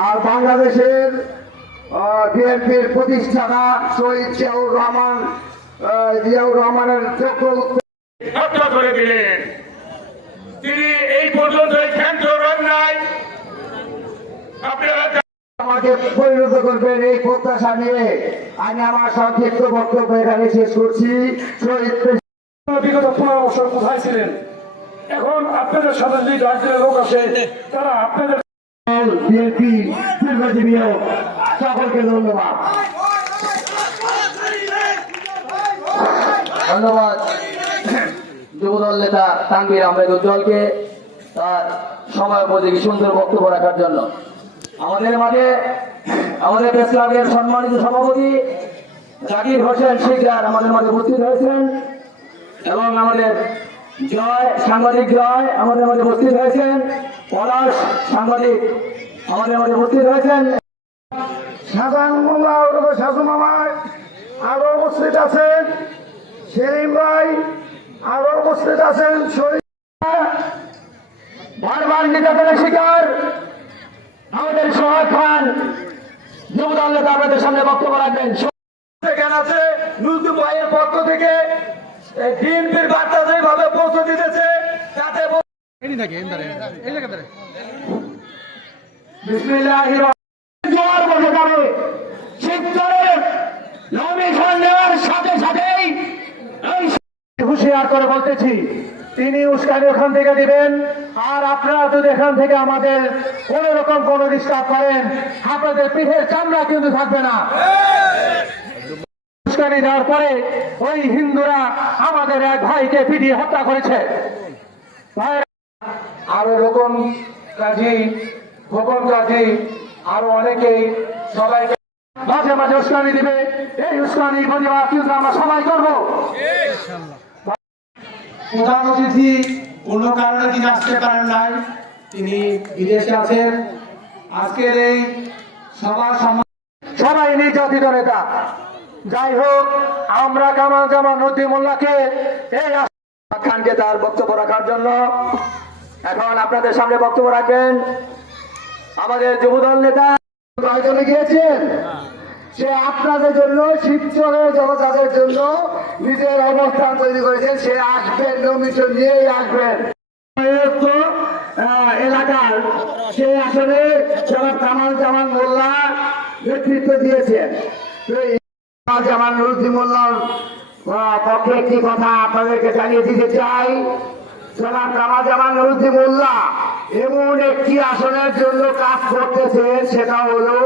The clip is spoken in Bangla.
আর বাংলাদেশের বিএনপির প্রতিষ্ঠাতা শহীদ জিয়াউর রহমান জিয়াউর রহমানের হত্যা করে দিলেন। তিনি এই পর্যন্ত ক্ষান্ত নাই। আপনারা আমাকে পরিণত করবেন এই প্রত্যাশা নিয়ে। আমি আমার সংক্ষিপ্ত বক্তব্য এখানে শেষ করছি। শহীদ বিগত পনেরো বছর কোথায় ছিলেন? এখন আপনাদের সাথে যে রাজ্যের লোক আছে তারা আপনাদের বিএনপি দীর্ঘজীবী হোক সকলকে ধন্যবাদ। ধন্যবাদ। যুবদল নেতা তানভীর আহমেদ উজ্জ্বলকে তার সময় উপযোগী সুন্দর বক্তব্য রাখার জন্য। আমাদের মাঝে আমাদের প্রেস ক্লাবের সম্মানিত সভাপতি জাকির হোসেন শিকদার আমাদের মাঝে উপস্থিত হয়েছেন এবং আমাদের জয় সাংবাদিক জয় আমাদের মাঝে উপস্থিত হয়েছেন। পলাশ সাংবাদিক আমাদের মাঝে উপস্থিত হয়েছেন। সাজান মোল্লা ওরফে সাজু মামায় আরও উপস্থিত আছেন। সেলিম ভাই আরও উপস্থিত আছেন। শহীদ বারবার নির্যাতনের শিকার আমাদের সোহাগ খান। যুবদল নেতা আপনাদের সামনে বক্তব্য রাখবেন। আছে? নুজু ভাইয়ের পক্ষ থেকে বিএনপির বার্তা যেভাবে পৌঁছে দিতেছে তাতে এই করে বলতেছি তিনি উস্কানি ওখান থেকে দিবেন আর আপনারা যদি এখান থেকে আমাদের কোন রকম কোন ডিস্টার্ব করেন আপনাদের পিঠের চামড়া কিন্তু থাকবে না। উস্কানি দেওয়ার পরে ওই হিন্দুরা আমাদের এক ভাইকে পিটিয়ে হত্যা করেছে। আরও রকম কাজী গোপন কাজী আরও অনেকেই সবাইকে মাঝে মাঝে উস্কানি দিবে। এই উস্কানি প্রতিবাদ কিন্তু আমরা সবাই করব। প্রধান অতিথি কোনো কারণে তিনি আসতে পারেন নাই। তিনি বিদেশে আছেন। আজকের এই সবার সবাই নির্যাতিত নেতা। যাই হোক আমরা কামাল জামান নদী মোল্লাকে এই খানকে তার বক্তব্য রাখার জন্য এখন আপনাদের সামনে বক্তব্য রাখবেন। আমাদের যুবদল নেতা আয়োজনে গিয়েছেন সে আপনাদের জন্য শিবচরের জনতাদের জন্য নিজের অবস্থান তৈরি করেছেন। সে আসবেন নমিশন নিয়েই আসবেন। এলাকার সে আসলে জনাব কামাল জামান মোল্লা নেতৃত্ব দিয়েছেন। জামান মোল্লার একটি কথা আপনাদেরকে জানিয়ে দিতে চাই। জনাব কামাল জামান মোল্লা এমন একটি আসনের জন্য কাজ করতেছে, সেটা হলো